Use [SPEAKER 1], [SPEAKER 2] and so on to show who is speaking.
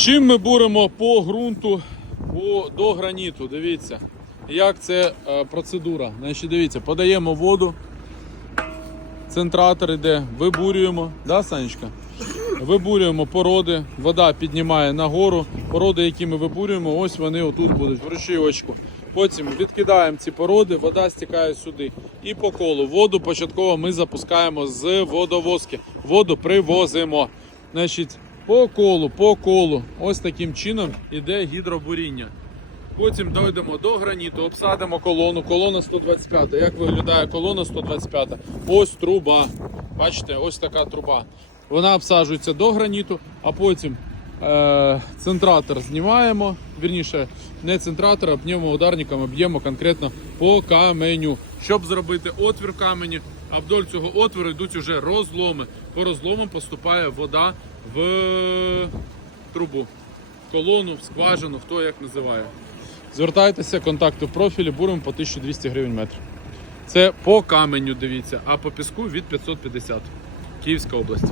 [SPEAKER 1] Чим ми буримо по ґрунту по, до граніту? Дивіться, як це е, процедура. Значить, дивіться, подаємо воду, центратор йде, вибурюємо, да, Санечка? Вибурюємо породи, вода піднімає нагору. Породи, які ми вибурюємо, ось вони отут будуть в рушівочку. Потім відкидаємо ці породи, вода стікає сюди. І по колу. Воду початково ми запускаємо з водовозки. Воду привозимо. Значить, по колу, по колу. Ось таким чином іде гідробуріння. Потім дойдемо до граніту, обсадимо колону. Колона 125. Як виглядає колона 125? Ось труба. Бачите, ось така труба. Вона обсаджується до граніту, а потім е, центратор знімаємо. Вірніше, не центратор, а пневмоударником об'ємо конкретно по каменю. Щоб зробити отвір в камені, а вдоль цього отвору йдуть уже розломи. По розломам поступає вода в трубу, колону, в скважину, хто як називає. Звертайтеся, контакти в профілі, буримо по 1200 гривень метр. Це по каменю, дивіться, а по піску від 550. Київська область.